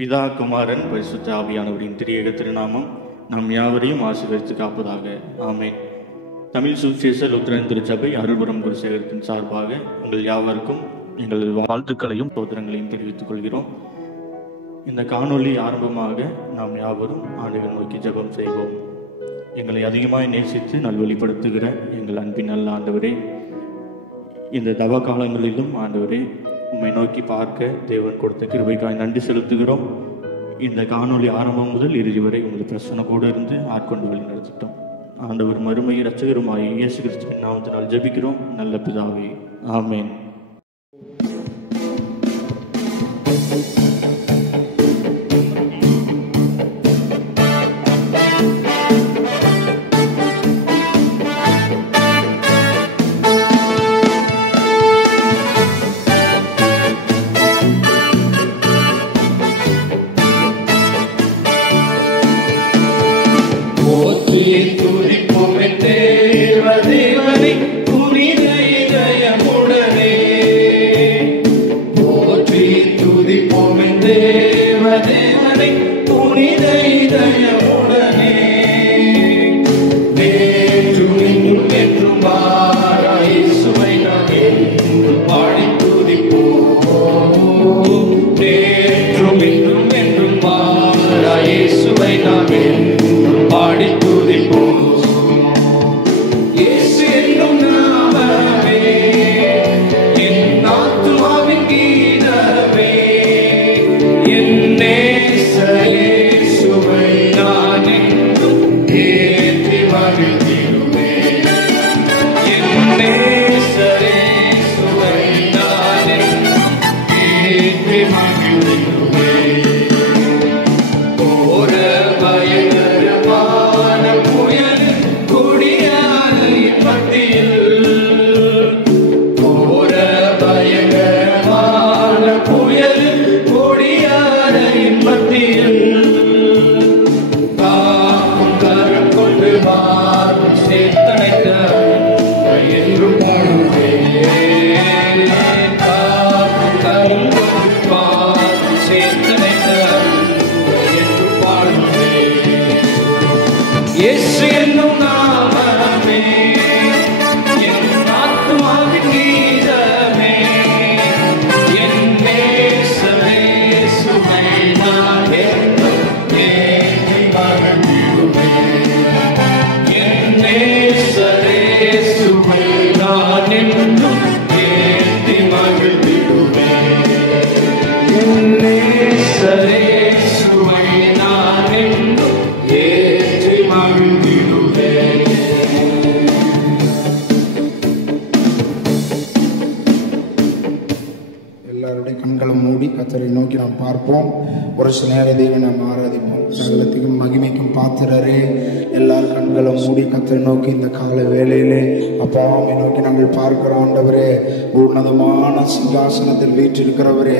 பிதா, குமாரன், பரிசுத்த ஆவியானவரின் திரியேக திருநாமம் நாம் யாவரையும் ஆசீர்வதித்து காப்பதாக. ஆமென். தமிழ் சுவிசேஷ லூத்தரன் திருச்சபை அருள்புரம் குருசேகரத்தின் சார்பாக உங்கள் யாவருக்கும் எங்களது வாழ்த்துக்களையும் ஸ்தோத்திரங்களையும் தெரிவித்துக் கொள்கிறோம். இந்த காணொளி ஆரம்பமாக நாம் யாவரும் ஆண்டுகள் நோக்கி ஜெபம் செய்வோம். எங்களை அதிகமாய் நேசித்து நல்வழிப்படுத்துகிற எங்கள் அன்பின் நல்ல ஆண்டவரே, இந்த தவ காலங்களிலும் ஆண்டவரே உம்மை நோக்கி பார்க்க தேவன் கொடுத்த கிருபைக்காய் நன்றி செலுத்துகிறோம். இந்த காணொளி ஆரம்பம் முதல் இறுதி வரை உங்கள் பிரசன்ன கூட இருந்து ஆட்கொண்டு வழி நடத்திட்டோம். ஆண்டவர் மறுமை இரட்சகருமாய் இயேசு கிறிஸ்துவின் நாமத்தினால் ஜெபிக்கிறோம் நல்ல பிதாவே, ஆமென். ஒரு சில நேர தேவனை நாம் ஆராதிப்போம். சகலத்துக்கும் மகிமைக்கும் பாத்திரரே, எல்லாரும் கண்களை மூடி கத்தரை நோக்கி இந்த கால வேளையிலே அப்பாவை நோக்கி நாங்கள் பார்க்கிறோம். ஆண்டவரே, உன்னதமான சிங்காசனத்தில் வீற்றிருக்கிறவரே,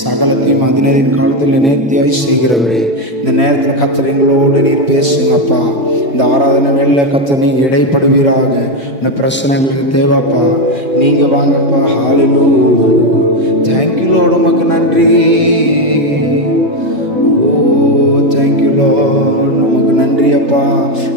சகலத்தையும் அதினரின் காலத்தில் நேர்த்தியாய் செய்கிறவரே, இந்த நேரத்தில் கத்தர் எங்களோடு நீர் பேசுங்க அப்பா. இந்த ஆராதனை வேளையில கத்தர் நீங்க இடைப்படுவீராக. இந்த பிரச்சனைகளுக்கு தேவைப்பா, நீங்க வாங்கப்பா. ஹல்லேலூயா, தேங்க்யூ லார்ட், உமக்கு நன்றி. நமக்கு நன்றி அப்பா.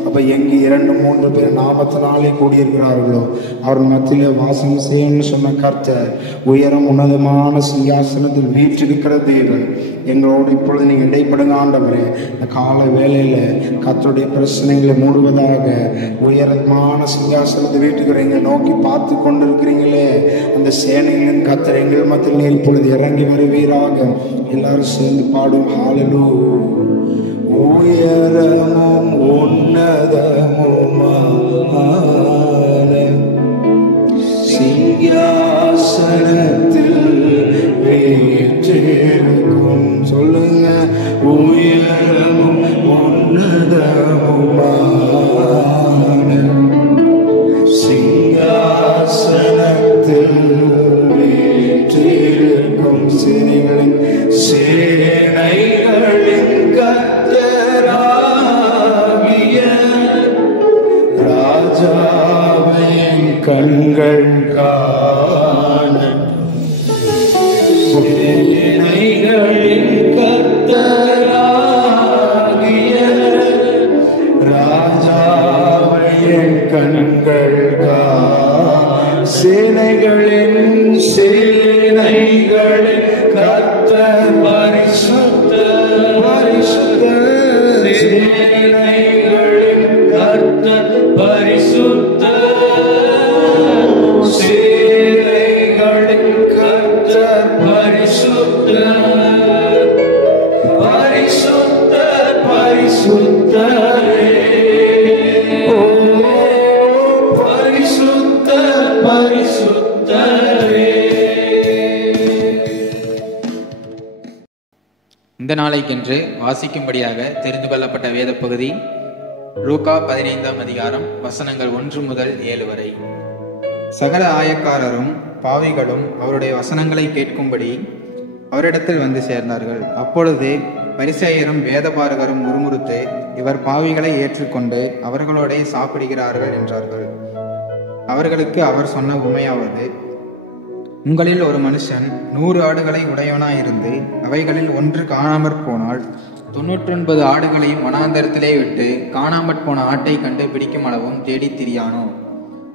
அப்ப எங்க 2-3 பேர் நாமத்தினாலே கூடியிருக்கிறார்களோ அவர்கள் மத்தியிலே வாசம் செய்யணும்னு சொன்ன கர்த்தர் உயரம் உன்னதமான சிங்காசனத்தில் வீற்றிருக்கிற தேவன் எங்களோடு இப்பொழுது நீங்க இடைப்படுங்க ஆண்டவரே. இந்த கால வேளையில கர்த்தருடைய பிரச்சனைகளை மூடுவதாக உயரமான சிங்காசனத்தை வீட்டுக்கிறீங்க நோக்கி பார்த்து கொண்டிருக்கிறீங்களே, அந்த சேனைகளின் கர்த்தர் எங்கள் மத்தியில் நீர் இப்பொழுது இறங்கி வருவீராக. எல்லாரும் சேர்ந்து பாடும். ஹல்லேலூயா. உயரமும் உன்னதமுமான சிங்காசனத்தில் வீற்றிருக்கும். சொல்லுங்க. உயரமும் உன்னதமுமான சிங்காசனத்தில் வீற்றிருக்கும் சேனைகளின் கண்கள் காண சேனைகளின் கர்த்தர் பரிசுத்தரே, ஓ பரிசுத்தர் பரிசுத்தரே. இந்த நாளைக்கென்று வாசிக்கும்படியாக தெரிந்து கொள்ளப்பட்ட வேத பகுதி லூக்கா 15ஆம் அதிகாரம் வசனங்கள் 1 முதல் 7 வரை. சகல ஆயக்காரரும் பாவிகளும் அவருடைய வசனங்களை கேட்கும்படி அவரிடத்தில் வந்து சேர்ந்தார்கள். அப்பொழுது பரிசேயரும் வேதபாரகரும் முறுமுறுத்து, இவர் பாவிகளை ஏற்றுக்கொண்டு அவர்களோட சாப்பிடுகிறார்கள் என்றார்கள். அவர்களுக்கு அவர் சொன்ன உமையாவது, உங்களில் ஒரு மனுஷன் 100 ஆடுகளை உடையவனாயிருந்து அவைகளில் ஒன்று காணாமற் போனால் 99 ஆடுகளையும் வனாந்தரத்திலே விட்டு காணாமற் போன ஆட்டை கண்டு பிடிக்கும் அளவும் தேடித் திரியானோ?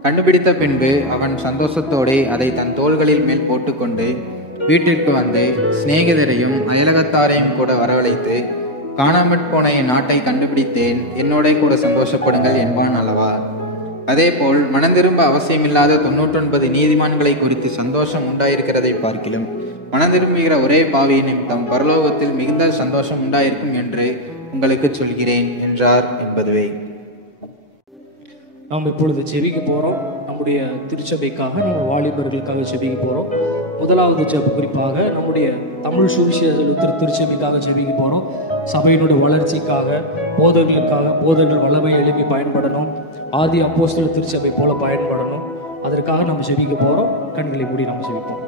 கண்டுபிடித்த பின்பு அவன் சந்தோஷத்தோடு அதை தன் தோள்களில் மேல் போட்டுக்கொண்டு வீட்டிற்கு வந்து சிநேகிதரையும் அயலகத்தாரையும் கூட வரவழைத்து, காணாமற் போன என் ஆட்டை கண்டுபிடித்தேன், என்னோட கூட சந்தோஷப்படுங்கள் என்பான் அல்லவா? அதேபோல் மனந்திரும்ப அவசியமில்லாத 99 நீதிமான்களை குறித்து சந்தோஷம் உண்டாயிருக்கிறதை பார்க்கிலும் மனந்திரும்புகிற ஒரே பாவியின் நிமித்தம் பரலோகத்தில் மிகுந்த சந்தோஷம் உண்டாயிருக்கும் என்று உங்களுக்கு சொல்கிறேன் என்றார் என்பதுவே. நாம் இப்பொழுது ஜெபிக்க போகிறோம். நம்முடைய திருச்சபைக்காக, நம்ம வாலிபர்களுக்காக ஜெபிக்க போகிறோம். முதலாவது ஜெப குறிப்பாக நம்முடைய தமிழ் சுவிசேஷ திருச்சபைக்காக ஜெபிக்க போகிறோம். சபையினுடைய வளர்ச்சிக்காக, போதகர்கள் வல்லமை எழுப்பி பயன்படணும், ஆதி அப்போஸ்தலர் திருச்சபை போல பயன்படணும். அதற்காக நம்ம ஜெபிக்க போகிறோம். கண்களை மூடி நம்ம ஜெபிப்போம்.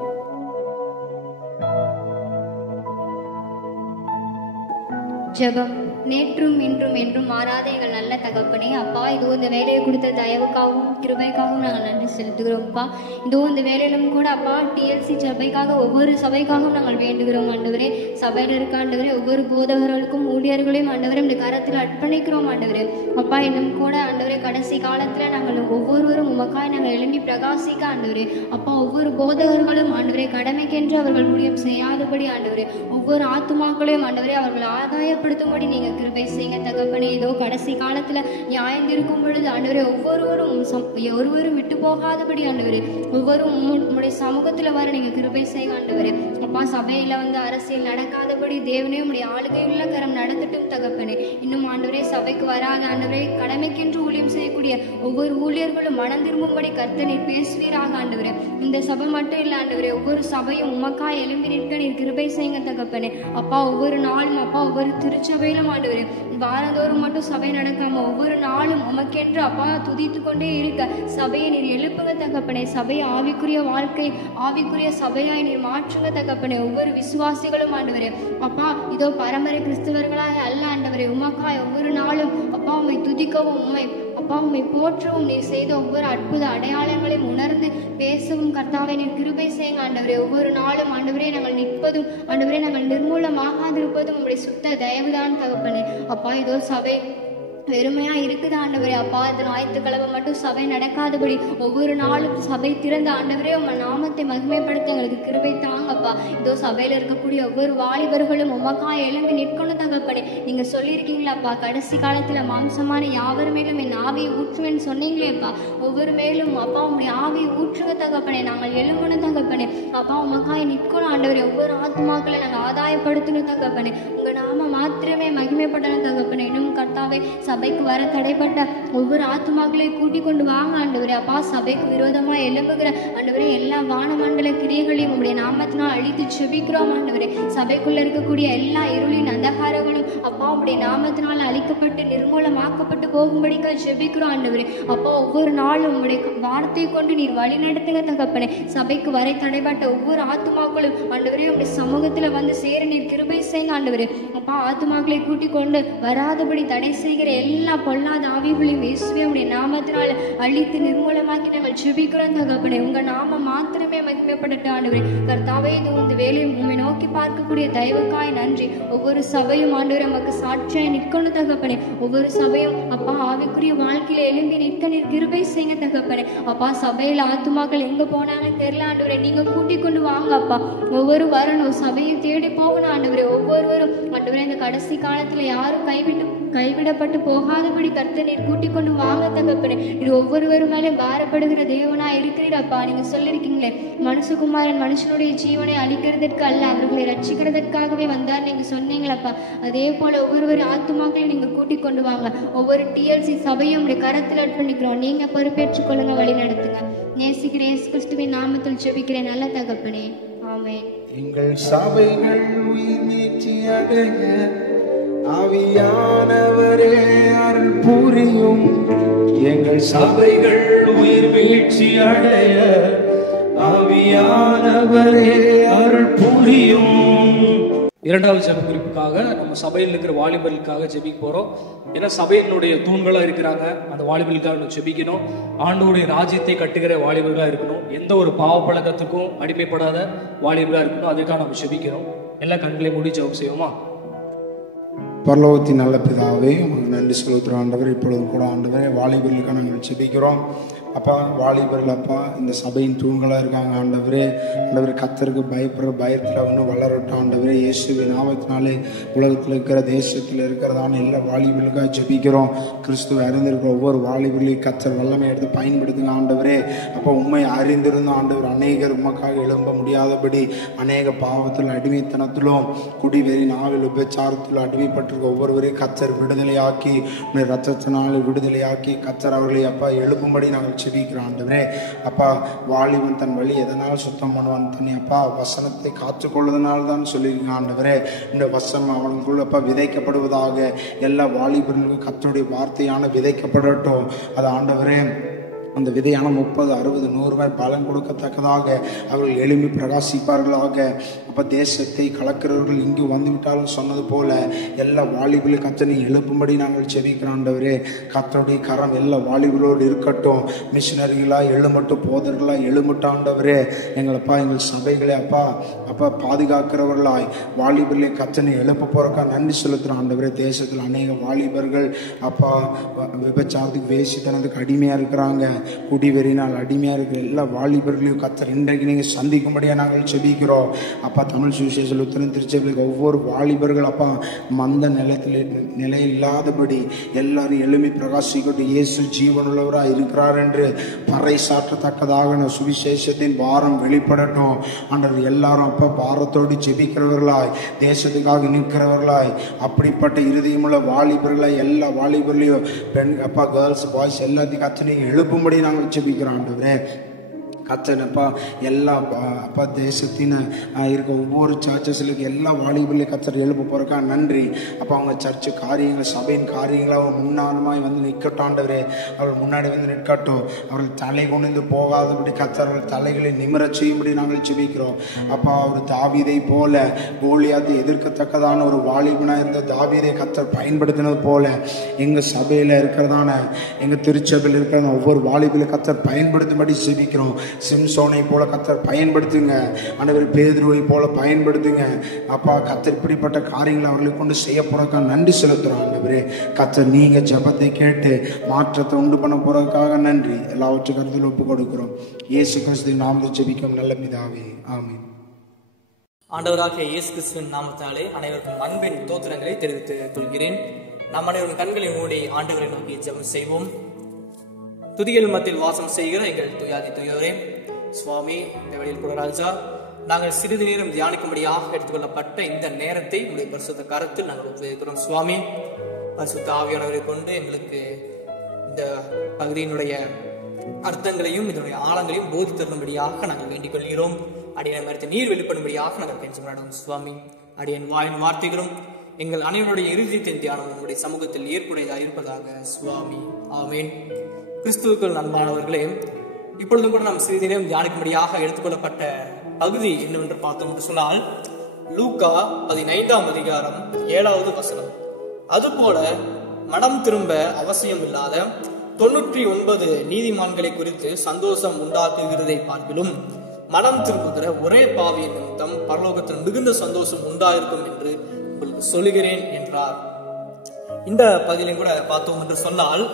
ஜெபம். நேற்றும் இன்றும் என்றும் மாறாத எங்கள் நல்ல தகப்பனே, அப்பா, இதோ இந்த வேலையை கொடுத்த தயவுக்காகவும் கிருபைக்காகவும் நாங்கள் நன்றி செலுத்துகிறோம். அப்பா, இதோ இந்த வேலையிலும் கூட அப்பா டிஎல்சி சபைக்காக ஒவ்வொரு சபைக்காகவும் நாங்கள் வேண்டுகிறோம். ஆண்டவரே, சபையில் இருக்க ஆண்டவரே ஒவ்வொரு போதகர்களுக்கும் ஊழியர்களையும் ஆண்டவரே இந்த கரத்தில் அர்ப்பணிக்கிறோம். ஆண்டவரே அப்பா, இன்னும் கூட ஆண்டவரே கடைசி காலத்தில் நாங்கள் ஒவ்வொருவரும் உமக்காய் நாங்கள் எழும்பி பிரகாசிக்க ஆண்டவரே அப்பா, ஒவ்வொரு போதகர்களும் ஆண்டவரே கடமைக்கென்று அவர்கள் ஊழியம் செய்யாதபடி ஆண்டவரே ஒவ்வொரு ஆத்துமாக்களையும் ஆண்டவரே அவர்கள் ஆதாயப்படுத்தும்படி நீங்கள் கிருபை செய்யுங்க தகப்பனே. இதோ கடைசி காலத்துல நியாயந்திருக்கும் பொழுது ஆண்டவரே ஒருவரும் விட்டு போகாதபடி ஆண்டவரே ஒவ்வொரும் உங்களுடைய சமூகத்துல வர நீங்க கிருபை செய்யுங்க ஆண்டவரே. அப்பா, சபையில வந்து அரசியல் நடக்காதபடி தேவனே உடைய ஆளுகையுள்ள கரம் நடத்தட்டும் தகப்பனே. இன்னும் ஆண்டவரே சபைக்கு வராத ஆண்டவரே கடமைக்கென்று ஊழியம் செய்யக்கூடிய ஒவ்வொரு ஊழியர்களும் மனம் திரும்பும்படி கர்த்தர் நீர் பேசுவீராக ஆண்டவரே. இந்த சபை மட்டும் இல்ல ஆண்டவரே, ஒவ்வொரு சபையும் உமக்காய் எழும்பி நிற்க நீர் கிருபை செய்யுங்க தகப்பனே. அப்பா, ஒவ்வொரு நாளும் அப்பா ஒவ்வொரு திருச்சபையிலும் ஆண்டவரே வாரந்தோறும் மட்டும் சபை நடக்காம ஒவ்வொரு நாளும் உமக்கென்று அப்பா துதித்து கொண்டே இருக்க சபையை நீர் எழுப்புங்க தகப்பனே. சபையை ஆவிக்குரிய வாழ்க்கை, ஆவிக்குரிய சபையாய் நீர் மாற்றுங்க தகப்பனே. ஒவ்வொரு விசுவாசிகளும் ஆண்டவரே அப்பா இதோ பரம்பரை கிறிஸ்தவர்களாய் அல்ல ஆண்டவரே, உமக்காய் ஒவ்வொரு நாளும் அப்பா உம்மை துதிக்கவும் உம்மை போற்றவும் நீர் செய்த ஒவ்வொரு அற்புத அடையாளங்களையும் உணர்ந்து பேசவும் கர்த்தாவை நீர் கிருபை செய்யுங்க ஆண்டவரே. ஒவ்வொரு நாளும் ஆண்டவரே நாங்கள் நிற்பதும் ஆண்டவரே நாங்கள் நிர்மூலமாகாதிருப்பதும் உங்களுடைய சுத்த தயவுதான் தகப்பனே. அப்பா, இதோ சபை வெறுமையா இருக்குது ஆண்டவரே அப்பா, இந்த ஞாயிற்றுக்கிழமை மட்டும் சபை நடக்காதபடி ஒவ்வொரு நாளும் சபை திறந்த ஆண்டவரே உங்க நாமத்தை மகிமைப்படுத்த எங்களுக்கு கிருபை தாங்கப்பா. இதோ சபையில இருக்கக்கூடிய ஒவ்வொரு வாலிபர்களும் உமக்காய் எழும்பி நிற்கணும் தகப்பனே. நீங்க சொல்லியிருக்கீங்களாப்பா, கடைசி காலத்துல மாம்சமான யாவர் மேலும் என் ஆவியை ஊற்றுவேன்னு சொன்னீங்களேப்பா. ஒவ்வொரு மேலும் அப்பா உங்களுடைய ஆவியை ஊற்றுங்க தகப்பனே. நாங்கள் எழும்பணும் தகப்பனே அப்பா, உமக்காய் நிற்கணும் ஆண்டவரே. ஒவ்வொரு ஆத்மாக்களை நாங்கள் ஆதாயப்படுத்தணும் தகப்பனே. உங்க நாம மாத்திரமே மகிமைப்படணும் தகப்பனே. இன்னும் கர்த்தாவே சபைக்கு வர தடைப்பட்ட ஒவ்வொரு ஆத்மாக்களை கூட்டிக் கொண்டு வாங்க ஆண்டவரே அப்பா. சபைக்கு விரோதமா எழும்புகிற ஆண்டவரே எல்லா வானமண்டல கிரியைகளையும் உங்களுடைய நாமத்தினால் அழித்து செபிக்கிறோம் ஆண்டவரே. சபைக்குள்ள இருக்கக்கூடிய எல்லா இருளின் அந்தகாரங்களும் அப்பா உங்களுடைய நாமத்தினால் அழிக்கப்பட்டு நிர்மூலமாக்கப்பட்டு போகும்படிக்க செபிக்கிறோம் ஆண்டவரே அப்பா. ஒவ்வொரு நாளும் உங்களுடைய வார்த்தை கொண்டு நீர் வழி நடத்துங்க தகப்பனே. சபைக்கு வரை தடைப்பட்ட ஒவ்வொரு ஆத்மாக்களும் ஆண்டவரே உங்களுடைய சமூகத்துல வந்து சேர நீர் கிருபை செய்யுங்க ஆண்டவரே அப்பா. ஆத்மாக்களை கூட்டிக் கொண்டு வராதபடி தடை செய்கிற எல்லா பொல்லாத ஆவிகளையும் இயேசுவே உடைய நாமத்தினால் அழித்து நிர்மூலமாக்கி நாங்கள் ஜெபிக்கிறோம் தகப்பனே. உங்க நாமம் மாத்திரமே மகிமைப்படட்டும் ஆண்டவரே. கர்த்தாவே, இந்த வேலையை உண்மை நோக்கி பார்க்கக்கூடிய தயவுக்காய் நன்றி. ஒவ்வொரு சபையும் ஆண்டவரே நமக்கு சாட்சியாய் நிற்கணும் தகப்பனே. ஒவ்வொரு சபையும் அப்பா ஆவிக்குரிய வாழ்க்கையில எழும்பி நிற்க நீர் கிருபை செய்யுங்க தகப்பனே அப்பா. சபையில ஆத்துமாக்கள் எங்க போனாங்கன்னு தெரியல ஆண்டவரே, நீங்க கூட்டிக் கொண்டு வாங்க அப்பா. ஒவ்வொரு வரணும், சபையை தேடி போகணும் ஆண்டவரே. ஒவ்வொருவரும் ஆண்டவரே இந்த கடைசி காலத்துல யாரும் கைவிடப்பட்டு போகாதபடி கர்த்தர் நீர் கூட்டிக் கொண்டு வாங்க தகப்பனே. இது ஒவ்வொருவரு மேலே பாரப்படுகிற தேவனா இருக்கிறீரப்பா. நீங்க சொல்லிருக்கீங்களே, மனுஷகுமாரன் மனுஷனுடைய ஜீவனை அழிக்கிறதற்கு அல்ல, அவர்களை ரட்சிக்கிறதற்காகவே வந்தார் நீங்க சொன்னீங்களப்பா. அதே போல ஒவ்வொரு ஆத்துமாக்களையும் நீங்க கூட்டிக் கொண்டு வாங்க. ஒவ்வொரு டிஎல்சி சபையும் உடைய கரத்தில் அர்ப்பணிக்கிறோம். நீங்க பொறுப்பேற்றுக் கொள்ளுங்க, வழி நடத்துங்க. நேசிக்கிற இயேசு கிறிஸ்துவின் நாமத்தில் ஜெபிக்கிறேன் நல்ல தகப்பனே, ஆமென். எங்கள் சபைகள் உயிர் மீட்சி அடைய ஆவியானவரே அருள் புரியும். எங்கள் சபைகள் உயிர் மீட்சி அடைய ஆவியானவரே அருள் புரியும். இரண்டாவது ஜெப குறிப்புக்காக நம்ம சபையில் இருக்கிற வாலிபர்களுக்காக ஜெபிக்க போறோம். ஏன்னா சபையினுடைய தூண்களா இருக்கிறாங்க, அந்த வாலிபர்களுக்காக நம்ம ஜெபிக்கணும். ஆண்டவருடைய ராஜ்யத்தை கட்டுகிற வாலிபர்களா இருக்கணும். எந்த ஒரு பாவ பழக்கத்துக்கும் அடிமைப்படாத வாலிபர்களா இருக்கணும். அதுக்காக நம்ம ஜெபிக்கிறோம். எல்லா கண்களையும் மூடி ஜெபம் செய்வோமா? பரலோகத்தின் நல்ல பிதாவே, உங்களுக்கு நன்றி செலுத்துகிறோம் ஆண்டவர். இப்பொழுது கூட ஆண்டவரே வாலிபர்களுக்காக நாங்கள் ஜெபிக்கிறோம். அப்பா, வாலிபர்கள் அப்பா இந்த சபையின் தூண்களாக இருக்காங்க ஆண்டவரே. ஆண்டவர் கர்த்தருக்கு பயப்படுற பயத்தில் ஒன்றும் வளரட்டும் ஆண்டவரே. இயேசுவின் நாமத்தினாலே உலகத்தில் இருக்கிற தேசத்தில் இருக்கிறதான எல்லா வாலிபர்களுக்காக ஜெபிக்கிறோம். கிறிஸ்துவை அறிந்திருக்கிற ஒவ்வொரு வாலிபர்களையும் கர்த்தர் வல்லமை எடுத்து பயன்படுத்துங்க ஆண்டவரே. அப்போ உண்மை அறிந்திருந்த ஆண்டவர் அநேகர் உமக்காக எழும்ப முடியாதபடி அநேக பாவத்தில் அடிமைத்தனத்திலும் குடிவெறி நாவில் உபச்சாரத்தில் அடிமைப்பட்டிருக்க ஒவ்வொருவரையும் கர்த்தர் விடுதலையாக்கி உன்னை ரத்தத்தினால் விடுதலையாக்கி கர்த்தர் அவர்களை அப்பா எழுப்பும்படி நாங்கள் ஜெபிக்கிறோம் ஆண்டவரே. அப்பா, வாலிபன் தன் வழி எதனால் சுத்தம் பண்ணுவான் தண்ணி அப்பா வசனத்தை காத்துக்கொள்வதனால் தான் சொல்லியிருக்கீங்க ஆண்டவரே. இந்த வசனம் அவனுக்குள்ள அப்பா விதைக்கப்படுவதாக எல்லா வாலிபர்களுக்கும் கர்த்தருடைய வார்த்தையான விதைக்கப்படட்டும். அது ஆண்டவரே அந்த விதையான 30, 60, 100 பலன் கொடுக்கத்தக்கதாக அவர்கள் எழும்பி பிரகாசிப்பார்களாக. அப்போ தேசத்தை கலக்கிறவர்கள் இங்கு வந்துவிட்டாலும் சொன்னது போல எல்லா வாலிபர்களும் கர்த்தரை எழுப்பும்படி நாங்கள் ஜெபிக்கிறோம் ஆண்டவரே. கர்த்தருடைய கரம் எல்லா வாலிபர்களோடு இருக்கட்டும். மிஷினரிகளாக எழுமட்டும், போதர்களாக எழுமட்டும் ஆண்டவரே. எங்களப்பா எங்கள் சபைகளை அப்பா பாதுகாக்கிறவர்களாய் வாலிபர்களை கர்த்தரை எழுப்ப போறக்கா நன்றி செலுத்துகிறோம் ஆண்டவரே. தேசத்தில் அநேக வாலிபர்கள் அப்பா விபச்சாரத்துக்கு வேசித்தனத்துக்கு அடிமையாக இருக்கிறாங்க, குடிவெறினால் அடிமையாக இருக்கிற எல்லா வாலிபர்களையும் கர்த்தர் இன்றைக்கு நீங்கள் சந்திக்கும்படியாக நாங்கள் ஜெபிக்கிறோம். அப்பா, தமிழ் சுவிசேஷ லுத்தரன் திருச்சபைக்கு ஒவ்வொரு வாலிபர்கள் அப்பா மந்த நிலை இல்லாதபடி எல்லாரும் எழுப்பி பிரகாசிக்கட்டும். இயேசு ஜீவனுள்ளவராக இருக்கிறார் என்று பறை சாற்றத்தக்கதாக சுவிசேஷத்தின் பாரம் வெளிப்படட்டும் ஆண்டவர். எல்லாரும் அப்பா பாரத்தோடு ஜெபிக்கிறவர்களாய், தேசத்துக்காக நிற்கிறவர்களாய், அப்படிப்பட்ட இருதயமுள்ள வாலிபர்களாய் எல்லா வாலிபர்களையும் பெண் அப்பா கேர்ள்ஸ் பாய்ஸ் எல்லாத்தையும் கர்த்தரை எழுப்பும்படி நாங்கள் ஜெபிக்கிறோம் ஆண்டவரே. கர்த்தனப்பா எல்லா அப்பா தேசத்தின் இருக்க ஒவ்வொரு சர்ச்சஸ்லுக்கு எல்லா வாலிபர்களையும் கர்த்தர் எழுப்ப போறக்கா நன்றி. அப்போ அவங்க சர்ச்சு காரியங்கள் சபையின் காரியங்களை அவங்க முன்னாடி வந்து நிற்கட்டும் ஆண்டவரே. அவர்கள் முன்னாடி வந்து நிற்கட்டும். அவர்கள் தலை கொண்டு போகாதபடி கர்த்தர் அவர்கள் தலைகளை நிமிர செய்யும்படி நாங்கள் ஜெபிக்கிறோம். அப்பா, ஒரு தாவீதை போல கோலியாத்தை எதிர்க்கத்தக்கதான ஒரு வாலிபனாக இருந்த தாவீதை கர்த்தர் பயன்படுத்தினது போல எங்கள் சபையில் இருக்கிறதான எங்கள் திருச்சபையில் இருக்கிற ஒவ்வொரு வாலிபர்களையும் கர்த்தர் பயன்படுத்தும்படி ஜெபிக்கிறோம். சிம்சோனை போல கர்த்தர் பயன்படுத்துங்க ஆண்டவர். பேதுருவை போல பயன்படுத்துங்க அப்பா. கர்த்தர் இப்படிப்பட்ட காரியங்களை அவர்களை கொண்டு செய்ய போறதுக்காக நன்றி செலுத்துறோம் ஆண்டவரே. கர்த்தர் நீங்க ஜெபத்தை கேட்டு மாற்றத்தை உண்டு பண்ண போறதுக்காக நன்றி. எல்லாவற்றையும் கருத்தில் ஒப்பு கொடுக்கிறோம். இயேசு கிறிஸ்துவின் நாமத்தில் ஜெபிக்கும் நல்ல பிதாவே, ஆமென். ஆண்டவராகிய இயேசு கிறிஸ்துவின் நாமத்தாலே அனைவருக்கும் அன்பின் தோத்திரங்களை தெரிவித்துக் கொள்கிறேன். நாம் அனைவரும் கண்களை மூடி ஆண்டவரை நோக்கி ஜெபம் செய்வோம். துதிகள் மத்தியில் வாசம் செய்கிற எங்கள் துயாதி துயரே சுவாமி, தேவனில் குலராஜா, நாங்கள் சிறிது நேரம் தியானிக்கும்படியாக எடுத்துக்கொள்ளப்பட்ட இந்த நேரத்தை உங்களுடைய பரிசுத்த கரத்தில் நாங்கள் ஒப்புவிக்கிறோம் சுவாமி. பரிசுத்த ஆவியானவரை கொண்டு எங்களுக்கு இந்த பகுதியினுடைய அர்த்தங்களையும் இதனுடைய ஆழங்களையும் போதி தரும்படியாக நாங்கள் வேண்டிக் கொள்கிறோம். அடியனை மறுத்து நீர் வெளிப்படும்படியாக நாங்கள் பேச்சு நடக்கும் சுவாமி. அடியன் வாயின் வார்த்தைகளும் எங்கள் அனைவருடைய இறுதியத்தின் தியானம் உங்களுடைய சமூகத்தில் ஏற்புடையதாக இருப்பதாக சுவாமி, ஆமேன். கிறிஸ்துவுக்குள் நண்பானவர்களே, இப்பொழுதும் கூட நாம் சிறிது நேரம் தியானிக்கும்படியாக எடுத்துக்கொள்ளப்பட்ட பகுதி என்னவென்று பார்த்தோம் என்று சொன்னால் லூக்கா 15ஆம் அதிகாரம் 7வது வசனம். அதுபோல மனம் திரும்ப அவசியம் இல்லாத 99 நீதிமான்களை குறித்து சந்தோஷம் உண்டாக்குகிறதை பார்க்கிலும் மனம் திரும்புகிற ஒரே பாவியின் நிமித்தம் பரலோகத்தில் மிகுந்த சந்தோஷம் உண்டாயிருக்கும் என்று உங்களுக்கு சொல்லுகிறேன் என்றார். இந்த பகுதியிலும் கூட பார்த்தோம் என்று சொன்னால்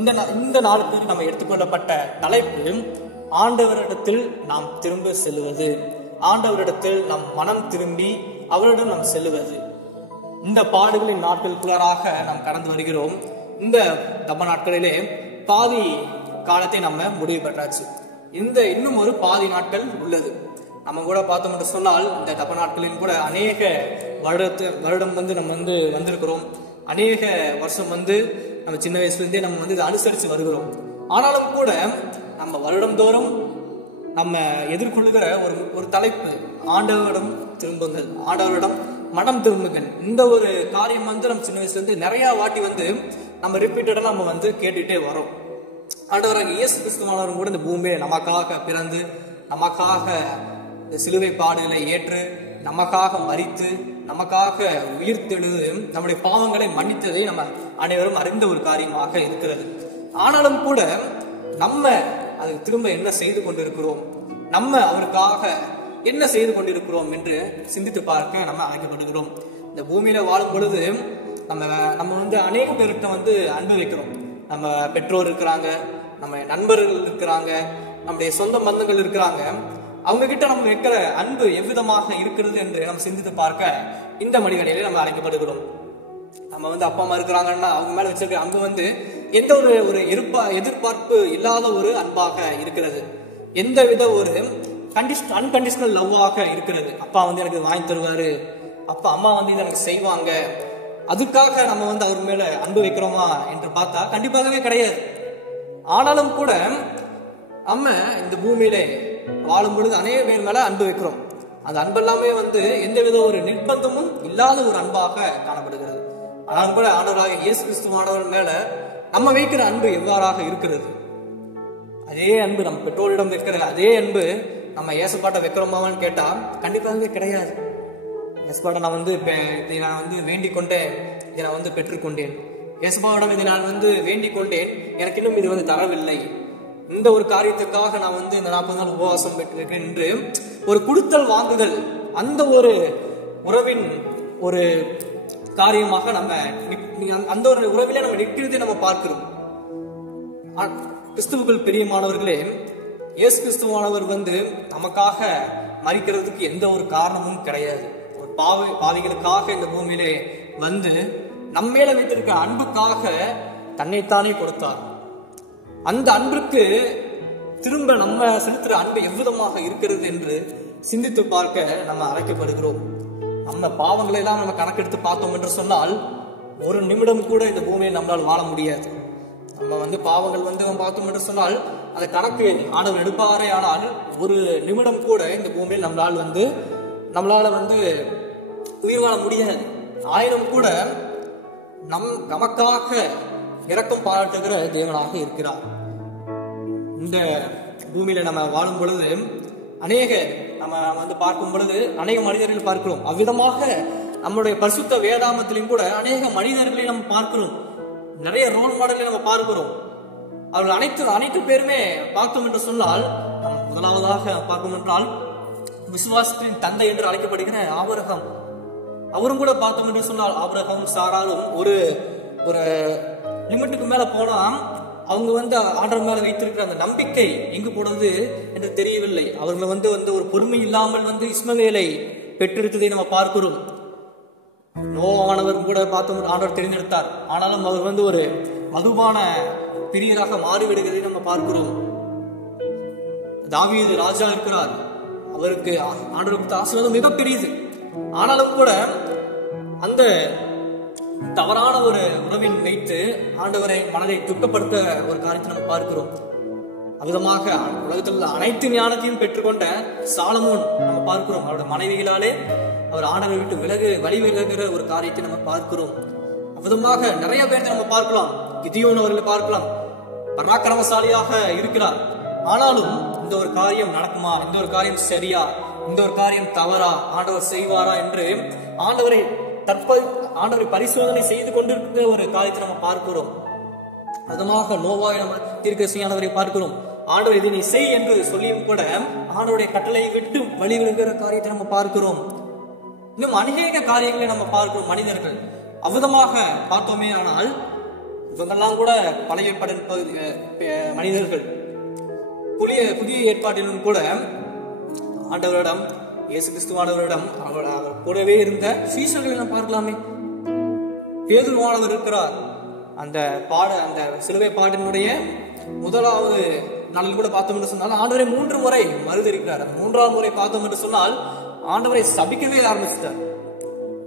இந்த நாளுக்கு நம்ம எடுத்துக்கொள்ளப்பட்ட தலைப்பு ஆண்டவரிடத்தில் நாம் திரும்ப செல்லுவது. ஆண்டவரிடத்தில் நாம் மனம் திரும்பி அவரிடம் நாம் செல்லுவது. இந்த பாடுகளின் நாட்களுக்குள்ளாக நாம் கடந்து வருகிறோம். இந்த தப நாட்களிலே பாதி காலத்தை நம்ம முடிவு பெற்றாச்சு. இன்னும் ஒரு பாதி நாட்கள் உள்ளது. நம்ம கூட பார்த்தோம் என்று சொன்னால் இந்த தப நாட்களின் கூட அநேக வருடம் நம்ம வந்திருக்கிறோம். அநேக வருஷம் நம்ம சின்ன வயசுல இருந்தே நம்ம இதை அனுசரித்து வருகிறோம். ஆனாலும் கூட நம்ம வருடந்தோறும் நம்ம எதிர்கொள்ளுகிற ஒரு தலைப்பு ஆண்டவரிடம் திரும்புங்கள், ஆண்டவரிடம் மனம் திரும்புங்கள். இந்த ஒரு காரியம் நம்ம சின்ன வயசுல இருந்து நிறைய வாட்டி நம்ம ரிப்பீட்டடா நம்ம கேட்டுட்டே வரோம். ஆண்டவராக இயேசு கிறிஸ்துவானவரும் கூட இந்த பூமியை நமக்காக பிறந்து, நமக்காக இந்த சிலுவை பாடுகளை ஏற்று, நமக்காக மரித்து, நமக்காக உயிர்த்தெழுது, நம்முடைய பாவங்களை மன்னித்ததை நம்ம அனைவரும் அறிந்த ஒரு காரியமாக இருக்கிறது. ஆனாலும் கூட நம்ம அதுக்கு திரும்ப என்ன செய்து கொண்டிருக்கிறோம், நம்ம அவருக்காக என்ன செய்து கொண்டிருக்கிறோம் என்று சிந்தித்து பார்க்க நம்ம அழைக்கப்படுகிறோம். இந்த பூமியில வாழும் பொழுது நம்ம அநேக பேர்கிட்ட அன்பு வைக்கிறோம். நம்ம பெற்றோர் இருக்கிறாங்க, நம்ம நண்பர்கள் இருக்கிறாங்க, நம்முடைய சொந்த பந்தங்கள் இருக்கிறாங்க. அவங்க கிட்ட நம்ம வைக்கிற அன்பு எவ்விதமாக இருக்கிறது என்று நம்ம சிந்தித்து பார்க்க இந்த மணிகளையிலே நம்ம அழைக்கப்படுகிறோம். நம்ம அப்பா அம்மா இருக்கிறாங்கன்னா அவங்க மேல வச்சிருக்கிற அன்பு எந்த ஒரு எதிர்பார்ப்பு இல்லாத ஒரு அன்பாக இருக்கிறது. எந்த வித ஒரு அன்கண்டிஷனல் லவ்வாக இருக்கிறது. அப்பா எனக்கு வாங்கி தருவாரு, அப்பா அம்மா இது எனக்கு செய்வாங்க, அதுக்காக நம்ம அவர் மேல அன்பு வைக்கிறோமா என்று பார்த்தா கண்டிப்பாகவே கிடையாது. ஆனாலும் கூட நம்ம இந்த பூமியிலே வாழும் பொழுது அநேக பேர் மேல அன்பு வைக்கிறோம். அந்த அன்பு எல்லாமே எந்த வித ஒரு நிர்பந்தமும் இல்லாத ஒரு அன்பாக காணப்படுகிறது. ஆனாலும் கூட ஆண்டவராக இயேசு கிறிஸ்துவானவர் மேல நம்ம வைக்கிற அன்பு எவ்வாறாக இருக்கிறது? அதே அன்பு நம்ம பெற்றோரிடம் வைக்கிற அதே அன்பு நம்ம ஏசப்பாட்ட வைக்கிறோமான்னு கேட்டா கண்டிப்பாகவே கிடையாது. ஏசப்பாட்ட நான் இதை நான் வேண்டிக் கொண்டேன், இதை நான் பெற்றுக்கொண்டேன், ஏசப்பாவிடம் இதை நான் வேண்டிக் கொண்டேன், எனக்கு இன்னும் இது தரவில்லை, இந்த ஒரு காரியத்துக்காக நான் இந்த 40 நாள் உபவாசம் பெற்றிருக்கேன் என்று ஒரு கொடுத்தல் வாங்குதல், அந்த ஒரு உறவின் ஒரு காரியமாக நம்ம அந்த ஒரு உறவிலே நம்ம நிற்கிறதை நம்ம பார்க்கிறோம். கிறிஸ்துவுக்குள் பிரியமானவர்களே, இயேசு கிறிஸ்துவானவர் நமக்காக மரிக்கிறதுக்கு எந்த ஒரு காரணமும் கிடையாது. ஒரு பாவிகளுக்காக இந்த பூமியிலே நம்ம மேல வைத்திருக்க அன்புக்காக தன்னைத்தானே கொடுத்தார். அந்த அன்பிற்கு திரும்ப நம்ம செலுத்துற அன்பு எவ்விதமாக இருக்கிறது என்று சிந்தித்து பார்க்க நம்ம அழைக்கப்படுகிறோம். நம்ம பாவங்களை எல்லாம் நம்ம கணக்கெடுத்து பார்த்தோம் என்று சொன்னால் ஒரு நிமிடம் கூட இந்த பூமியை நம்மளால் வாழ முடியாது. நம்ம பாவங்கள் நம்ம பார்த்தோம் என்று சொன்னால் அந்த கணக்கு ஆண்டவர் எடுப்பாரே, ஆனால் ஒரு நிமிடம் கூட இந்த பூமியில் நம்மளால உயிர் வாழ முடியாது. ஆயினும் கூட நமக்காக இரக்கம் பாராட்டுகிற தேவனாக இருக்கிறார். இந்த பூமியில நம்ம வாழும் பொழுது நம்ம பார்க்கும் பொழுது அநேக மனிதர்கள் பார்க்கிறோம். அவ்விதமாக நம்மளுடைய பரிசுத்த வேதாமத்திலும் கூட அநேக மனிதர்களை நம்ம பார்க்கிறோம். நிறைய ரோல் மாடலை நம்ம பார்க்கிறோம். அவர்கள் அனைத்து பேருமே பார்த்தோம் என்று சொன்னால், முதலாவதாக பார்க்கும் என்றால் விசுவாசத்தின் தந்தை என்று அழைக்கப்படுகிற ஆபிரகாம். அவரும் கூட பார்த்தோம் என்று சொன்னால் ஆபிரகாம் சாராலும் ஒரு லிமிட்டுக்கு மேல போனா அவங்க ஆண்டவர் மேல வைத்திருக்கிற அந்த நம்பிக்கை எங்கு போனது என்று தெரியவில்லை. அவர்கள் ஒரு பொறுமை இல்லாமல் இஸ்மவேலை பெற்றெடுத்ததை நம்ம பார்க்கிறோம். நோவானவர் கூட பார்த்தோம் ஆண்டவர் தெரிந்தெடுத்தார். ஆனாலும் அவர் ஒரு மதுபான பிரியராக மாறிவிடுகிறதை நம்ம பார்க்கிறோம். தாவீது ராஜா இருக்கிறார், அவருக்கு ஆண்டவருக்கு ஆசீர்வாதம் மிகப்பெரியது. ஆனாலும் கூட அந்த தவறான ஒரு உறவின் வைத்து ஆண்டவரை மனதை துக்கப்படுத்த ஒரு காரியத்தை நம்ம பார்க்கிறோம். அவ்விதமாக உலகத்தில் உள்ள அனைத்து ஞானத்தையும் பெற்றுக்கொண்ட சாலமோன் நம்ம பார்க்கிறோம். அவருடைய மனைவிகளாலே அவர் ஆண்டவரை விட்டு வழி விலகுகிற ஒரு காரியத்தை நம்ம பார்க்கிறோம். அவ்விதமாக நிறைய பேரை நம்ம பார்க்கலாம். கிதியோன் அவர்களை பார்க்கலாம், பராக்கிரமசாலியாக இருக்கிறார். ஆனாலும் இந்த ஒரு காரியம் நடக்குமா, இந்த ஒரு காரியம் சரியா, இந்த ஒரு காரியம் தவறா, ஆண்டவர் செய்வாரா என்று ஆண்டவரை பரிசோதனை செய்து கொண்டிருக்கிற ஒரு காரியத்தை நம்ம பார்க்கிறோம். அதுமாக நோவாவை நம்ம தீர்க்கதரிசியானவரை பார்க்கிறோம். ஆண்டவர் இதை நீ செய் என்று சொல்லியும் கூட ஆண்டவருடைய கட்டளையை விட்டு வழி விழுகிற காரியத்தை நம்ம பார்க்கிறோம். இன்னும் அநேக காரியங்களை நம்ம பார்க்கிறோம். மனிதர்கள் அவ்விதமாக பார்த்தோமே, ஆனால் இவங்கெல்லாம் கூட பழைய மனிதர்கள். புதிய ஏற்பாட்டிலும் கூட ஆண்டவரிடம், இயேசு கிறிஸ்துவானவரிடம் அவர் கூடவே இருந்த சீஷர்களை நாம் பார்க்கலாமே. பேதுருவானவர் இருக்கிறார். அந்த சிலுவை பாட்டினுடைய முதலாவது நாளில் கூட பார்த்தோம் என்று சொன்னால் ஆண்டவரை 3 முறை மறுதலிக்கிறார். 3ஆவது முறை பார்த்தோம் என்று சொன்னால் ஆண்டவரை சபிக்கவே ஆரம்பிச்சிட்டார்.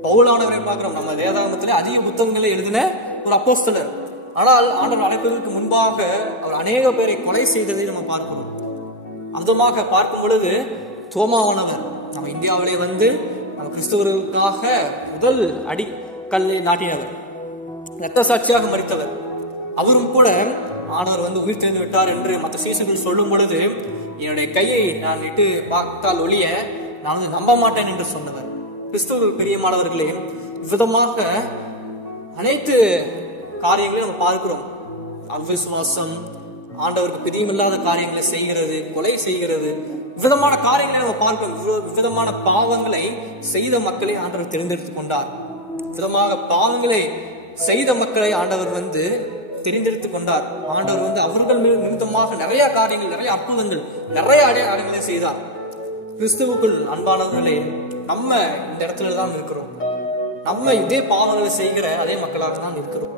பவுலானவரை பார்க்கிறோம், நம்ம வேதாகமத்திலே அதிக புத்தகங்களை எழுதின ஒரு அப்போஸ்தலர். ஆனால் ஆண்டவர் அழைப்பதற்கு முன்பாக அவர் அநேக பேரை கொலை செய்ததை நம்ம பார்க்கிறோம். அந்தமாக பார்க்கும் பொழுது தோமாவானவர் நம்ம இந்தியாவிலே வந்து நம்ம கிறிஸ்தவர்களுக்காக முதல் அடிக்கல்லை நாட்டினவர், இரத்த சாட்சியாக மரித்தவர். அவரும் கூட ஆண்டவர் வந்து உயிர் தெரிந்து விட்டார் என்று மற்ற சீசர்கள் சொல்லும் பொழுது என்னுடைய கையை நான் இட்டு பார்த்தால் ஒழிய நான் வந்து நம்ப மாட்டேன் என்று சொன்னவர். கிறிஸ்தவர்கள் பெரியமானவர்களே, விதமாக அனைத்து காரியங்களையும் நம்ம பார்க்கிறோம். அவிசுவாசம், ஆண்டவருக்கு பிரியமில்லாத காரியங்களை செய்கிறது, கொலை செய்கிறது, விதமான காரியங்களை நம்ம பார்க்கிறோம். விதமான பாவங்களை செய்த மக்களை ஆண்டவர் தெரிந்தெடுத்துக் கொண்டார். விதமாக பாவங்களை செய்த மக்களை ஆண்டவர் வந்து தெரிந்தெடுத்துக் கொண்டார். ஆண்டவர் வந்து அவர்கள் நிமித்தமாக நிறைய காரியங்கள், நிறைய அற்புதங்கள், நிறைய அடையாளங்களை செய்தார். கிறிஸ்துவுக்குள் அன்பானவர்களே, நம்ம இந்த இடத்துல தான் இருக்கிறோம். நம்ம இதே பாவங்களை செய்கிற அதே மக்களாக தான் இருக்கிறோம்.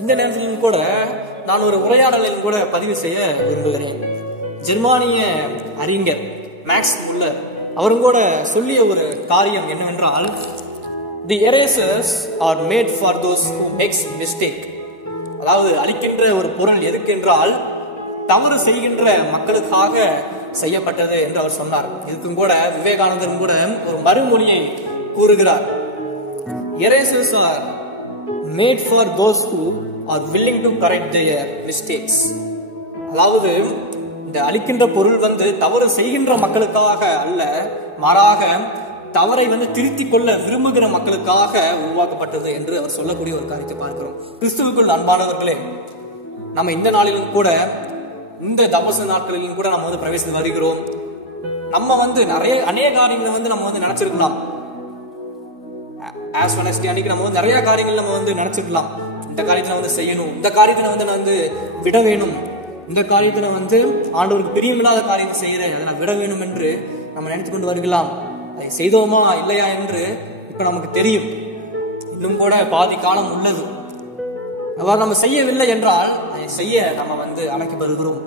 இந்த நேரத்திலும் கூட நான் ஒரு உரையாடலில் கூட பதிவு செய்ய விரும்புகிறேன். ஜெர்மானிய அறிஞர் மேக்ஸ் முல்லர் அவரும் கூட சொல்லிய ஒரு காரியம் என்னவென்றால், the erasers are made for those who makes mistake. அதாவது அழிக்கின்ற ஒரு பொருள் எதுக்கு என்றால் தவறு செய்கின்ற மக்களுக்காக செய்யப்பட்டது என்று அவர் சொன்னார். இதுக்கும் கூட விவேகானந்தரும் கூட ஒரு மறுமொழியை கூறுகிறார். erasers are made for those who are willing to correct their mistakes. அதாவது இந்த அழிக்கின்ற பொருள் வந்து தவறு செய்கின்ற மக்களுக்காக அல்ல, மாறாக தவறை வந்து திருத்திக் கொள்ள விரும்புகிற மக்களுக்காக உருவாக்கப்பட்டது என்று அவர் சொல்லக்கூடிய ஒரு காரியத்தை பார்க்கிறோம். கிறிஸ்துவுக்குள் அன்பானவர்களே, நம்ம இந்த நாளிலும் கூட, இந்த தபச நாட்களிலும் கூட நம்ம வந்து பிரவேசித்து வருகிறோம். நம்ம வந்து அநேக காரியங்களை வந்து நம்ம வந்து நினைச்சிருக்கலாம். ஆஸ் வெட்னஸ்டே அன்னைக்கு நம்ம வந்து நிறைய காரியங்கள் நம்ம வந்து நினைச்சிருக்கலாம். இந்த காரியத்தை வந்து செய்யணும், இந்த காரியத்தை வந்து நான் வந்து விட வேணும், இந்த காரியத்தை வந்து ஆண்டவருக்கு பிரியமில்லாத காரியத்தை செய்கிறேன், அதை நான் விட வேணும் என்று நம்ம நினைத்து கொண்டு வருகலாம். அதை செய்தோமா இல்லையா என்று இப்ப நமக்கு தெரியும். இன்னும் கூட பாதி காலம் உள்ளது. அவ்வாறு நம்ம செய்யவில்லை என்றால் அதை செய்ய நம்ம வந்து அழைக்கப்படுகிறோம்.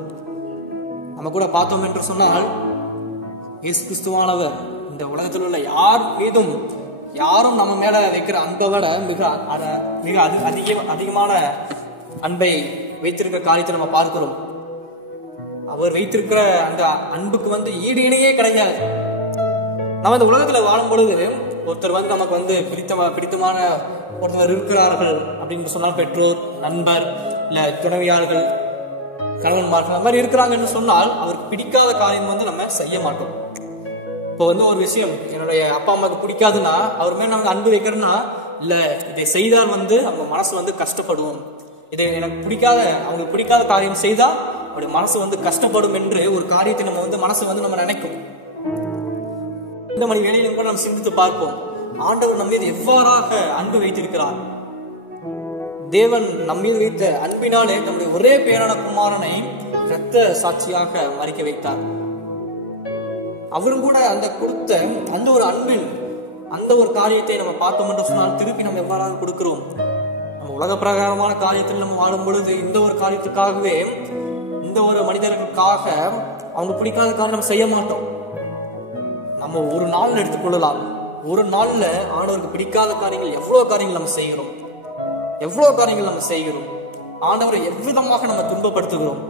நம்ம கூட பார்த்தோம் என்று சொன்னால், இயேசு கிறிஸ்துவானவர் இந்த உலகத்தில் உள்ள யார் மீதும் யாரும் நம்ம மேல வைக்கிற அன்பை விட மிக அதிகமான அன்பை வைத்திருக்கிற காரியத்தை நம்ம பார்க்கிறோம். அவர் வைத்திருக்கிற அந்த அன்புக்கு வந்து ஈடு இணையே கிடையாது. நம்ம இந்த உலகத்துல வாழும் பொழுது ஒருத்தர் வந்து நமக்கு வந்து பிடித்தமான ஒருத்தர் இருக்கிறார்கள் அப்படின்னு சொன்னால், பெற்றோர், நண்பர், இல்ல துணைவியார்கள், கணவன்மார்கள், அந்த மாதிரி இருக்கிறாங்கன்னு சொன்னால் அவருக்கு பிடிக்காத காரியம் வந்து நம்ம செய்ய மாட்டோம். இப்போ வந்து ஒரு விஷயம் என்னுடைய அப்பா அம்மாவுக்கு பிடிக்காதுன்னா அவர் மேல நாங்கள் அன்பு வைக்கிறோம்னா, இல்ல இதை செய்தால் வந்து அவங்க மனசு வந்து கஷ்டப்படுவோம், இதை எனக்கு பிடிக்காத, அவங்களுக்கு பிடிக்காத காரியம் செய்தா அவருடைய மனசு வந்து கஷ்டப்படும் என்று ஒரு காரியத்தை நம்ம வந்து மனசு வந்து நம்ம நினைக்கும். இந்த மணி வேளையிலும் கூட நம்ம சிந்தித்து பார்ப்போம், ஆண்டவர் நம்ம மீது எவ்வாறாக அன்பு வைத்திருக்கிறார். தேவன் நம் மீது வைத்த அன்பினாலே நம்முடைய ஒரே பேரான குமாரனை இரத்த சாட்சியாக மறிக்க வைத்தார். அவரும் கூட அந்த கொடுத்த அந்த ஒரு அன்பின் அந்த ஒரு காரியத்தை நம்ம பார்த்தோம் என்று சொன்னால் திருப்பி நம்ம எவ்வாறாக கொடுக்கிறோம். நம்ம உலக பிரகாரமான காரியத்தில் நம்ம வாழும் பொழுது இந்த ஒரு காரியத்துக்காகவே, இந்த ஒரு மனிதர்களுக்காக அவங்க பிடிக்காத காரியம் நம்ம செய்ய மாட்டோம். நம்ம ஒரு நாள் எடுத்துக்கொள்ளலாம், ஒரு நாள்ல ஆண்டவருக்கு பிடிக்காத காரியங்கள் எவ்வளவு காரியங்கள் நம்ம செய்கிறோம், எவ்வளவு காரியங்கள் நம்ம செய்கிறோம். ஆண்டவரை எவ்விதமாக நம்ம துன்பப்படுத்துகிறோம்.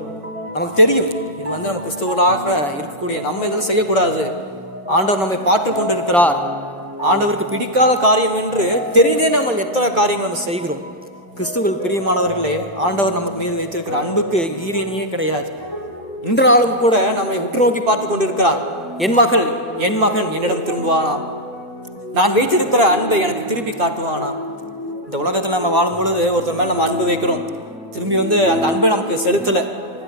நமக்கு தெரியும் இது வந்து நம்ம கிறிஸ்துவராக இருக்கக்கூடிய நம்ம எதுவும் செய்யக்கூடாது, ஆண்டவர் நம்மை பார்த்து கொண்டிருக்கிறார், ஆண்டவருக்கு பிடிக்காத காரியம் என்று தெரிந்தே நம்ம எத்தனை காரியங்கள் நம்ம செய்கிறோம். கிறிஸ்துவில் பிரியமானவர்களே, ஆண்டவர் நமக்கு மீது வைத்திருக்கிற அன்புக்கு ஈரணியே கிடையாது. இன்று நாளும் கூட நம்மை உற்றுநோக்கி பார்த்து கொண்டிருக்கிறார். என் மகள், என் மகன் என்னிடம் திரும்புவானா, நான் வைத்திருக்கிற அன்பை எனக்கு திருப்பி காட்டுவானா. இந்த உலகத்துல நம்ம வாழும் பொழுது ஒருத்தர் மேல நம்ம அன்பு வைக்கிறோம், திரும்பி வந்து அந்த அன்பை நமக்கு செலுத்தல,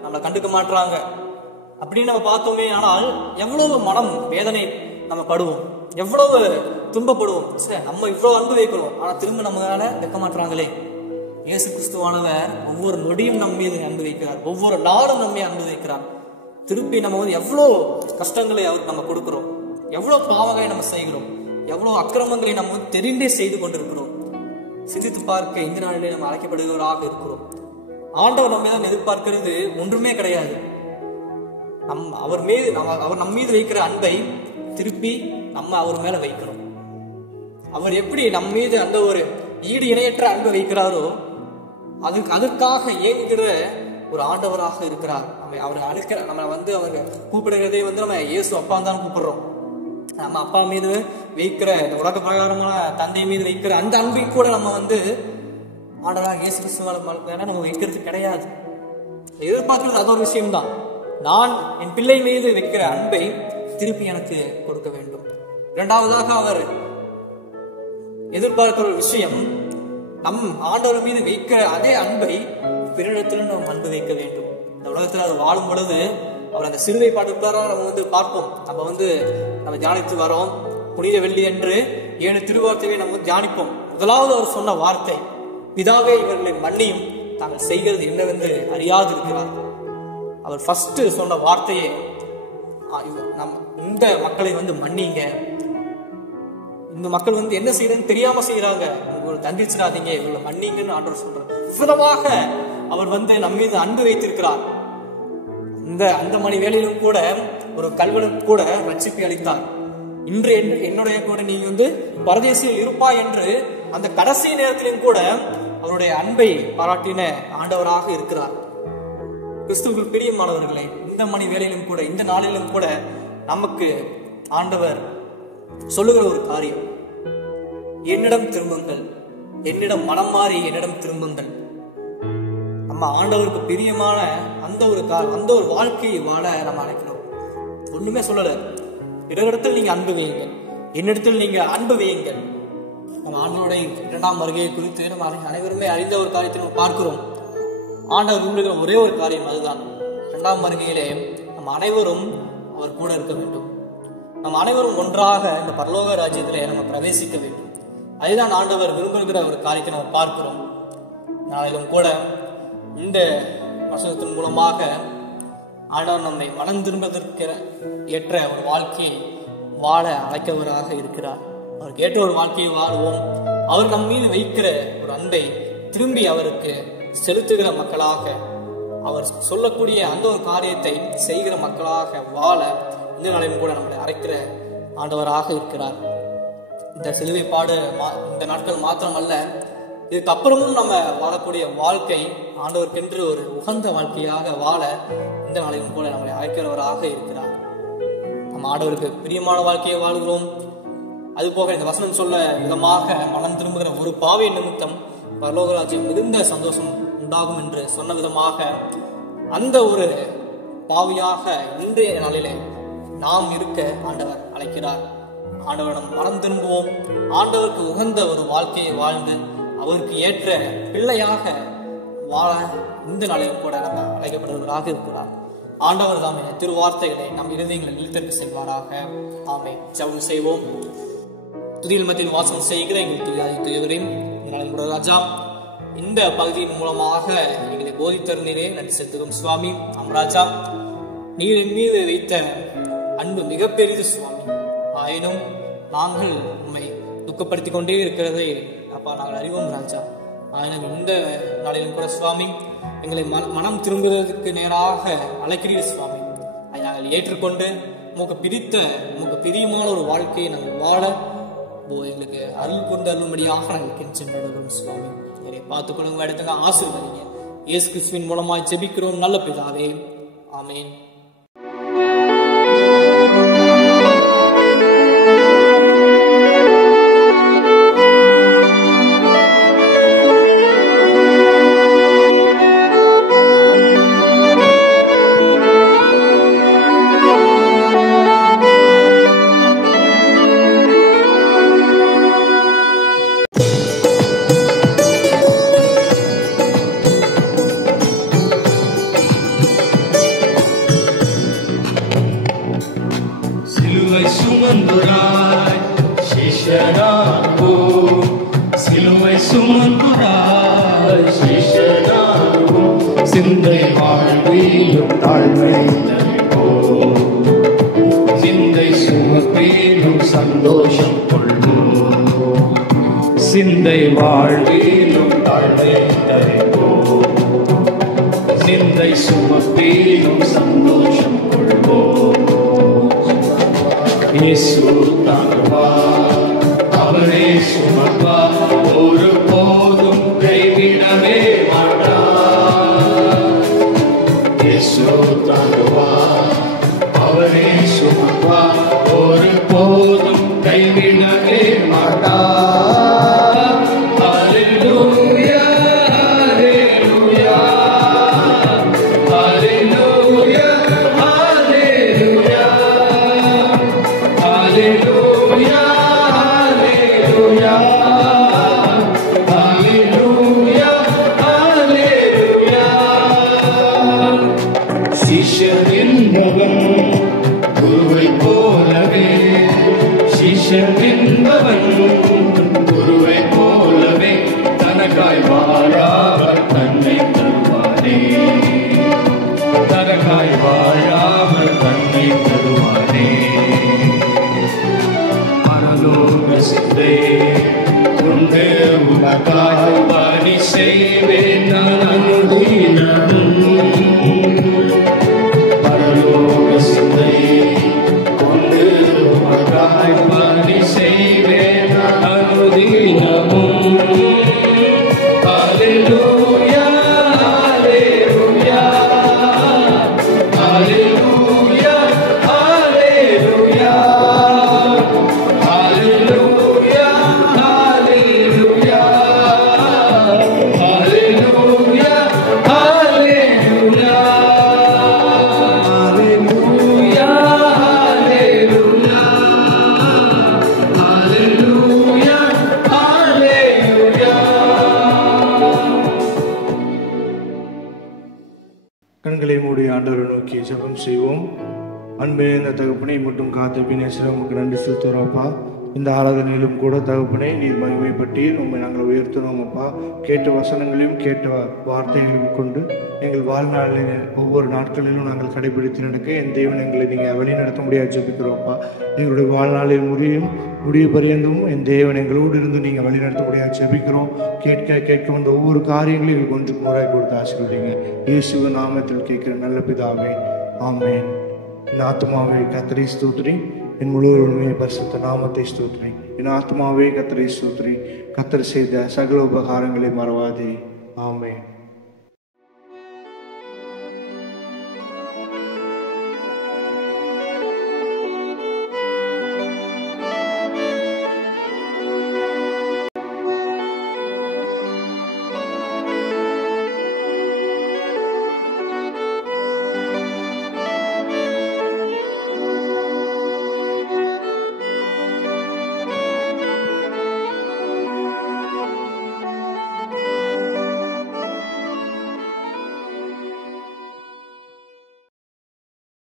நம்மளை கண்டுக்க மாட்டுறாங்க அப்படின்னு நம்ம பார்த்தோமே. ஆனால் எவ்வளவு மனம் வேதனை நம்ம படுவோம், எவ்வளவு துன்பப்படுவோம். நம்ம இவ்வளவு அன்பு வைக்கிறோம், ஆனா திரும்ப நம்ம வைக்க மாட்டுறாங்களே. இயேசு கிறிஸ்துவானவர் ஒவ்வொரு நொடியும் நம்ம மீது அன்பு வைக்கிறார், ஒவ்வொரு நாளும் நம்மை அன்பு வைக்கிறார். திருப்பி நம்ம வந்து எவ்வளவு கஷ்டங்களை அவருக்கு நம்ம கொடுக்கிறோம், எவ்வளவு பாவங்களை நம்ம செய்கிறோம், எவ்வளவு அக்கிரமங்களை நம்ம தெரிந்தே செய்து கொண்டிருக்கிறோம். சிந்தித்து பார்க்க இந்த நாளிலே நம்ம அழைக்கப்படுகிறவராக இருக்கிறோம். ஆண்டவர் நம்ம தான் எதிர்பார்க்கிறது ஒன்றுமே கிடையாது. அவர் நம் மீது வைக்கிற அன்பை திருப்பி நம்ம அவர் மேல வைக்கணும். அவர் எப்படி நம் மீது அந்த ஒரு ஈடு இணையற்ற அன்பை வைக்கிறாரோ அதற்காக ஏங்குகிற ஒரு ஆண்டவராக இருக்கிறார். அவர் அழைக்கிற நம்ம அவர் கூப்பிடுகிறதே நம்ம இயேசு அப்பா தான் கூப்பிடுறோம். நம்ம அப்பா மீது வைக்கிற இந்த உலக பிரகாரமான தந்தை மீது வைக்கிற அந்த அன்பை கூட நம்ம ஆண்டவராக இயேசு கிறிஸ்துவ நம்ம வைக்கிறது கிடையாது. எதிர்பார்க்கிறது அது ஒரு விஷயம்தான். நான் என் பிள்ளை மீது வைக்கிற அன்பை திருப்பி எனக்கு கொடுக்க வேண்டும். இரண்டாவதாக அவர் எதிர்பார்க்கிற ஒரு விஷயம், நம் ஆண்டவர் மீது வைக்கிற அதே அன்பை பிறரிடத்திலும் நாம் அன்பு வைக்க வேண்டும். இந்த உலகத்தில் அவர் வாழும் பொழுது அவர் அந்த சிலுவை பாட்டுக்கார நம்ம பார்ப்போம். நம்ம தியானித்து வரோம். புனித வெள்ளி என்று 7 திருவார்த்தையை நம்ம தியானிப்போம். முதலாவது அவர் சொன்ன வார்த்தை, பிதாவே இவர்களை மன்னியும், தாங்கள் செய்கிறது என்னவென்று அறியாது இருக்கிறார். அவர் ஃபர்ஸ்ட் சொன்ன வார்த்தையே இந்த மக்களை மன்னிங்க. இந்த மக்கள் என்ன செய்யறதுன்னு தெரியாம செய்யறாங்க, உங்களை தண்டிச்சிடாதீங்க, இவங்களை மன்னிங்கன்னு ஆண்டவர் சொல்றார். விதமாக அவர் நம்ம மீது அன்பு வைத்திருக்கிறார். அந்த மணி வேளையிலும் கூட ஒரு கல்வனுக்கு கூட ரட்சிப்பை அளித்தார். இன்று என்னுடைய கூட நீ பரதேசியில் இருப்பாய் என்று அந்த கடைசி நேரத்திலும் கூட அவருடைய அன்பை பாராட்டின ஆண்டவராக இருக்கிறார். கிறிஸ்துவுக்குள் பிரியமானவர்களே, இந்த மணி வேளையிலும் கூட இந்த நாளிலும் கூட நமக்கு ஆண்டவர் சொல்லுகிற ஒரு காரியம், என்னிடம் திரும்புங்கள், என்னிடம் மனம் மாறி என்னிடம் திரும்புங்கள். நம்ம ஆண்டவருக்கு பிரியமான அந்த ஒரு வாழ்க்கையை வாழ நம்ம அழைக்கிறோம். ஒண்ணுமே சொல்லல, இடத்தில் நீங்க அன்பு வையுங்கள், என்னிடத்தில் நீங்க அன்பு வையுங்கள். நம்ம ஆண்டவருடைய 2ஆம் வருகையை குறித்து நம்ம அனைவருமே அறிந்த ஒரு காரியத்தை நம்ம பார்க்கிறோம். ஆண்டவர் விரும்புகிற ஒரே ஒரு காரியம் அதுதான், 2ஆம் வருகையிலே நம்ம அனைவரும் அவர் கூட இருக்க வேண்டும். நம்ம அனைவரும் ஒன்றாக இந்த பரலோக ராஜ்யத்திலே நம்ம பிரவேசிக்க வேண்டும். அதுதான் ஆண்டவர் விரும்புகிற ஒரு காரியத்தை நம்ம பார்க்கிறோம். நாளிலும் கூட இந்த வசனத்தின் மூலமாக ஆண்டவர் நம்மை மனம் திரும்பதற்கு ஏற்ற ஒரு வாழ்க்கையை வாழ அழைக்கவராக இருக்கிறார். அவருக்கு ஏற்ற ஒரு வாழ்க்கையை வாழ்வோம். அவர் நம் மீது வைக்கிற ஒரு அன்பை திரும்பி அவருக்கு செலுத்துகிற மக்களாக, அவர் சொல்லக்கூடிய அந்த ஒரு காரியத்தை செய்கிற மக்களாக வாழ இந்த நாளையும் கூட நம்மளை அழைக்கிற ஆண்டவராக இருக்கிறார். இந்த சிலுவை பாடு இந்த நாட்கள் மாத்திரமல்ல, இதுக்கு அப்புறமும் நம்ம வாழக்கூடிய வாழ்க்கை ஆண்டவருக்கென்று ஒரு உகந்த வாழ்க்கையாக வாழ இந்த நாளையும் கூட நம்மளை அழைக்கிறவராக இருக்கிறார். நம்ம ஆண்டவருக்கு பிரியமான வாழ்க்கையை வாழ்கிறோம். அதுபோக இந்த வசனம் சொல்ல விதமாக மனம் திரும்புகிற ஒரு பாவி நிமித்தம் பரலோகராஜ்யம் மிகுந்த சந்தோஷம் உண்டாகும் என்று சொன்ன விதமாக அந்த ஒரு பாவியாக இன்றைய நாளிலே நாம் இருக்க ஆண்டவர் அழைக்கிறார். ஆண்டவரிடம் மனம் திரும்புவோம். ஆண்டவருக்கு உகந்த ஒரு வாழ்க்கையை வாழ்ந்து அவருக்கு ஏற்ற பிள்ளையாக வாழ இந்த நாளில் கூட நம்ம அழைக்கப்படுவதாக இருக்கிறார். ஆண்டவர் தாம் திருவார்த்தைகளை நம் இருதயங்களை நிலைத்திருக்க செய்வாராக. ஆமென். ஜெபம் செய்வோம். துதியில் மத்தியில் வாசம் செய்கிற எங்கள் துயவரையும் இந்த ராஜா, இந்த பகுதியின் மூலமாக எங்களை போதித்தருளினே நன்றி செலுத்துகிறோம் சுவாமி. ராஜா, நீர் என் மீது வைத்த அன்பு மிக பெரிது சுவாமி. ஆயினும் நாங்கள் உண்மை துக்கப்படுத்திக் கொண்டே இருக்கிறதை அப்பா நாங்கள் அறிவோம் ராஜா. ஆயினும் இந்த நாளிலும் கூட சுவாமி எங்களை மனம் திரும்புவதற்கு நேராக அழைக்கிறீர் சுவாமி. அதை நாங்கள் ஏற்றுக்கொண்டு உமக்கு பிரியமான ஒரு வாழ்க்கையை நாங்கள் வாழ எங்களுக்கு அருள் கொண்டு அருளும்படியாக நாங்கள் கெஞ்சுகிறோம் சுவாமி. எங்களை பார்த்துக்கொள்ளுங்க, இடத்துல ஆசீர்வதிங்க. இயேசு கிறிஸ்துவின் மூலமாய் ஜெபிக்கிறோம் நல்ல பிதாவே. ஆமென். சிந்தை வாழ்வியும் தாழ்மை சிந்தை சுமப்பேனும் சந்தோஷம் கொள்வோம். சிந்தை வாழ்விலும் தாழ்மை தருவோம், நிந்தை சுமப்பிலும் சந்தோஷம் கொள்வோம். இயேசு தாங்குவார், அவரே சுமப்பார், ஒரு போதும் கைவிடவே மாட்டார். இயேசு தாங்குவார், அவரே சுமப்பார், ஒரு போதும் கைவிடவே மாட்டார். ஹல்லேலூயா, ஹல்லேலூயா, ஹல்லேலூயா, ஹல்லேலூயா, ஹல்லேலூயா, ஹல்லேலூயா, ஹல்லேலூயா. சிஷ்யர் என்பவன் குருவை போலவே, சிஷ்யர் என்பவன் குருவை போலவே தனக்காய் வாழாமல் தன்னை தருவானே, தனக்காய் வாழாமல் தன்னை தருவானே. பரலோக சிந்தை கொண்டு உனக்காய் பணி செய்வேன் நான் அனுதினமும். பரலோக சிந்தை கொண்டு உனக்காய் பணி செய்வேன் நான் அனுதினமும். ஹல்லேலூயா, ஹல்லேலூயா, ஹல்லேலூயா, ஹல்லேலூயா, ஹல்லேலூயா, ஹல்லேலூயா, ஹல்லேலூயா, ஹல்லேலூயா, ஹல்லேலூயா, ஹல்லேலூயா, ஹல்லேலூயா. கண்களை மூடி ஆண்டவரை நோக்கி ஜெபம் செய்வோம். அன்பே இந்த தகப்பனை மட்டும் காத்து பின்னேசில உங்களுக்கு நன்றி செலுத்துகிறோம்ப்பா. இந்த ஆராதனையிலும் கூட தகப்பனை நீர் மகிமைப்பட்டு உண்மை நாங்கள் உயர்த்துகிறோம் அப்பா. கேட்ட வசனங்களையும் கேட்ட வார்த்தைகளையும் கொண்டு எங்கள் வாழ்நாளில் ஒவ்வொரு நாட்களிலும் நாங்கள் கடைபிடித்து நடக்க என் தேவன் எங்களை நீங்கள் வழிநடத்த முடியாது ஜெபிக்கிறோம்ப்பா. எங்களுடைய வாழ்நாளில் முடிய பரியந்தமும் என் தேவன் எங்களோடு இருந்து நீங்கள் வழிநடத்த முடியாது ஜெபிக்கிறோம். கேட்க வந்த ஒவ்வொரு காரியங்களையும் எங்களுக்கு கொஞ்சம் முறை கொடுத்து ஆசீர்வதிங்க. இயேசுவின் நாமத்தில் கேட்கிற நல்ல பிதாவே, ஆமென். என் ஆத்மாவே கர்த்தரை ஸ்தோத்திரி, என் முழு உண்மையை பரிசுத்த நாமத்தை ஸ்தோத்திரி. என் ஆத்மாவே கர்த்தரை ஸ்தோத்திரி, கர்த்தர் செய்த சகல உபகாரங்களை மறவாதே. ஆமென்.